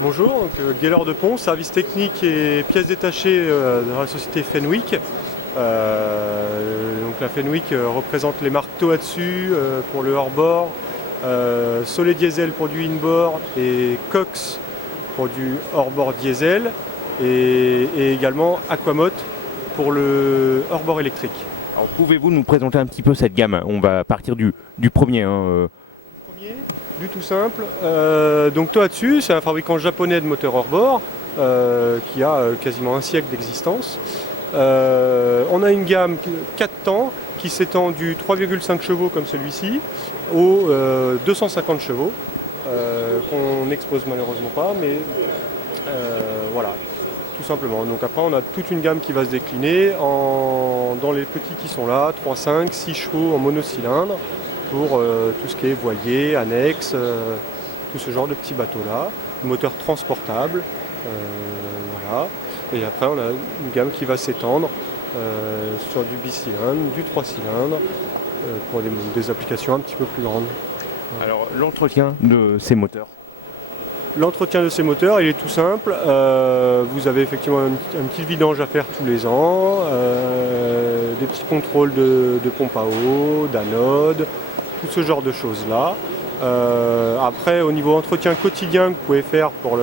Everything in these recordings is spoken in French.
Bonjour, Gaylor de Pont, service technique et pièces détachées dans la société Fenwick. Donc la Fenwick représente les marques Tohatsu pour le hors-bord, Soleil Diesel pour du in-bord et Cox pour du hors-bord diesel et également Aquamot pour le hors-bord électrique. Alors pouvez-vous nous présenter un petit peu cette gamme? On va partir du premier. Premier, du tout simple. Donc Tohatsu, c'est un fabricant japonais de moteurs hors-bord qui a quasiment un siècle d'existence. On a une gamme 4 temps qui s'étend du 3,5 chevaux comme celui-ci au 250 chevaux qu'on n'expose malheureusement pas, mais voilà, tout simplement. Donc après on a toute une gamme qui va se décliner dans les petits qui sont là, 3, 5, 6 chevaux en monocylindre pour tout ce qui est voilier, annexe, tout ce genre de petits bateaux-là, moteur transportable, voilà. Et après on a une gamme qui va s'étendre sur du bicylindre, du 3 cylindres, pour des applications un petit peu plus grandes. Alors l'entretien de ces moteurs. L'entretien de ces moteurs, il est tout simple. Vous avez effectivement un petit vidange à faire tous les ans, des petits contrôles de pompe à eau, d'anode, tout ce genre de choses-là. Après, au niveau entretien quotidien que vous pouvez faire pour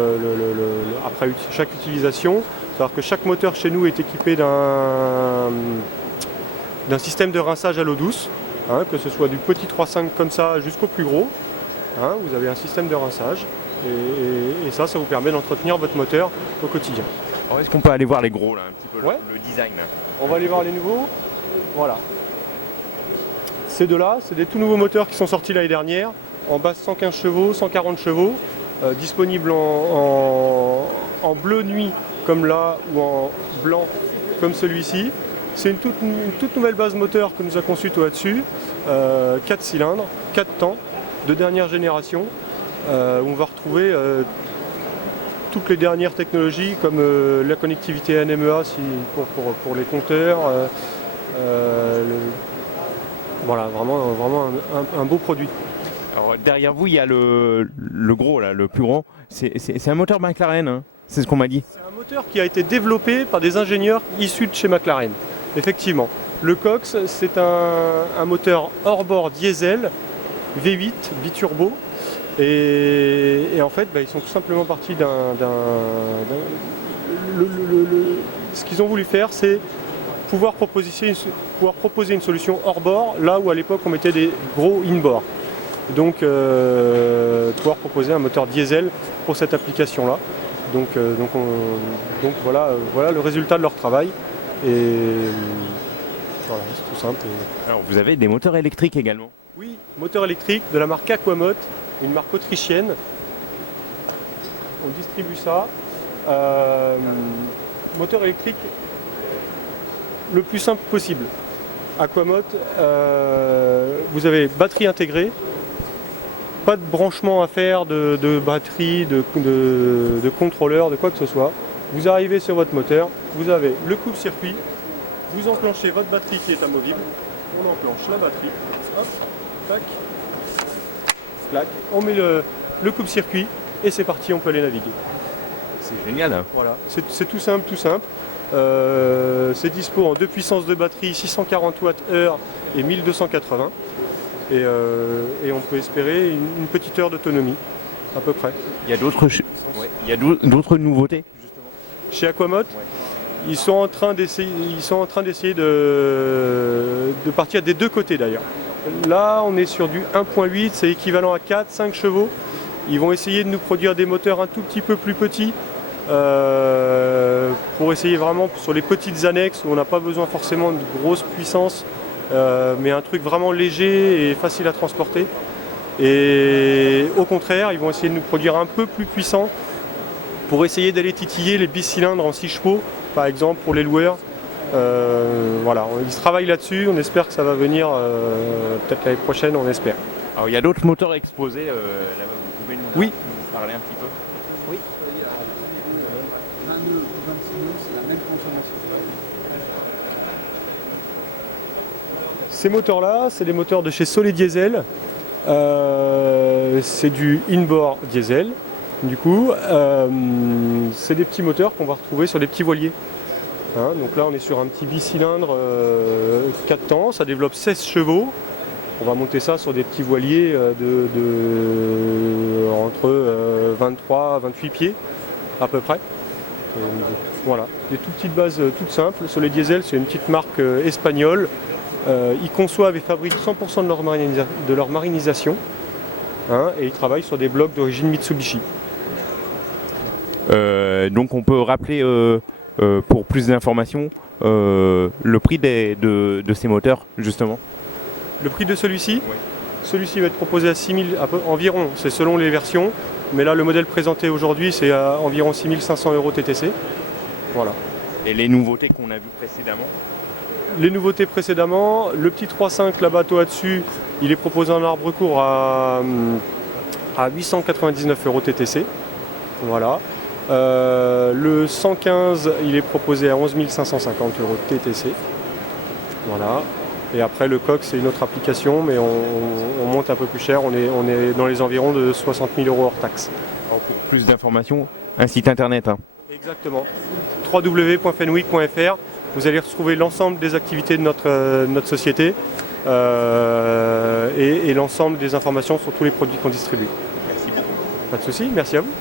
après chaque utilisation, c'est-à-dire que chaque moteur chez nous est équipé d'un système de rinçage à l'eau douce, hein, que ce soit du petit 3.5 comme ça jusqu'au plus gros. Hein, vous avez un système de rinçage et ça vous permet d'entretenir votre moteur au quotidien. Alors est-ce qu'on peut aller voir les gros là, un petit peu Ouais. le design? On va aller voir les nouveaux. Voilà. Ces deux-là, c'est des tout nouveaux moteurs qui sont sortis l'année dernière, en base 115 chevaux, 140 chevaux, disponibles en bleu nuit comme là ou en blanc comme celui-ci. C'est une toute nouvelle base moteur que nous a conçue Tohatsu, 4 cylindres, 4 temps, de dernière génération, où on va retrouver toutes les dernières technologies comme la connectivité NMEA pour les compteurs. Voilà, vraiment un beau produit. Alors derrière vous il y a le gros là, le plus grand. C'est un moteur McLaren, hein, c'est ce qu'on m'a dit. C'est un moteur qui a été développé par des ingénieurs issus de chez McLaren. Effectivement. Le Cox, c'est un moteur hors-bord diesel V8 biturbo. Et en fait, ils sont tout simplement partis ce qu'ils ont voulu faire, c'est pouvoir proposer une solution hors-bord, là où à l'époque on mettait des gros in-bord. Donc pouvoir proposer un moteur diesel pour cette application-là. Donc voilà le résultat de leur travail. Et voilà, c'est tout simple. Alors vous avez des moteurs électriques également. Oui, moteur électrique de la marque Aquamot, une marque autrichienne. On distribue ça. Moteur électrique le plus simple possible. Aquamot, vous avez batterie intégrée, pas de branchement à faire de batterie, de contrôleur, de quoi que ce soit. Vous arrivez sur votre moteur, vous avez le coupe-circuit, vous enclenchez votre batterie qui est amovible, on enclenche la batterie, hop, tac, clac, on met le coupe-circuit et c'est parti, on peut aller naviguer. C'est génial, hein. Voilà, c'est tout simple, tout simple. C'est dispo en deux puissances de batterie, 640 Wh et 1280. Et on peut espérer une petite heure d'autonomie, à peu près. Il y a d'autres nouveautés. Chez Aquamot, ils sont en train d'essayer de partir des deux côtés d'ailleurs. Là, on est sur du 1.8, c'est équivalent à 4-5 chevaux. Ils vont essayer de nous produire des moteurs un tout petit peu plus petits pour essayer vraiment sur les petites annexes où on n'a pas besoin forcément de grosses puissances, mais un truc vraiment léger et facile à transporter. Et au contraire, ils vont essayer de nous produire un peu plus puissant pour essayer d'aller titiller les bicylindres en 6 chevaux, par exemple pour les loueurs. Voilà, ils travaillent là-dessus, on espère que ça va venir peut-être l'année prochaine, on espère. Alors il y a d'autres moteurs exposés là-bas, vous pouvez nous parler un petit peu? Oui, 22 ou 26 nœuds, c'est la même consommation. Ces moteurs-là, c'est des moteurs de chez Soleil Diesel. C'est du in-bord diesel. Du coup, c'est des petits moteurs qu'on va retrouver sur des petits voiliers. Hein, donc là, on est sur un petit bicylindre 4 temps, ça développe 16 chevaux. On va monter ça sur des petits voiliers entre 23 à 28 pieds à peu près. Et, voilà, des toutes petites bases toutes simples. Sur les diesels, c'est une petite marque espagnole. Ils conçoivent et fabriquent 100% de leur marinisation. Hein, et ils travaillent sur des blocs d'origine Mitsubishi. Donc on peut rappeler pour plus d'informations le prix de ces moteurs justement. Le prix de celui-ci, Ouais. Celui-ci va être proposé à 6 000 environ, c'est selon les versions. Mais là, le modèle présenté aujourd'hui, c'est à environ 6 500 € TTC. Voilà. Et les nouveautés qu'on a vues précédemment? Les nouveautés précédemment, le petit 3.5 là-bas au-dessus, il est proposé en arbre court à 899 € TTC. Voilà. Le 115, il est proposé à 11 550 € TTC. Voilà. Et après le coq, c'est une autre application, mais on monte un peu plus cher. On est dans les environs de 60 000 € hors taxe. Alors, pour plus d'informations, un site internet. Hein. Exactement. www.fenwick.fr. Vous allez retrouver l'ensemble des activités de notre société et l'ensemble des informations sur tous les produits qu'on distribue. Merci beaucoup. Pas de souci, merci à vous.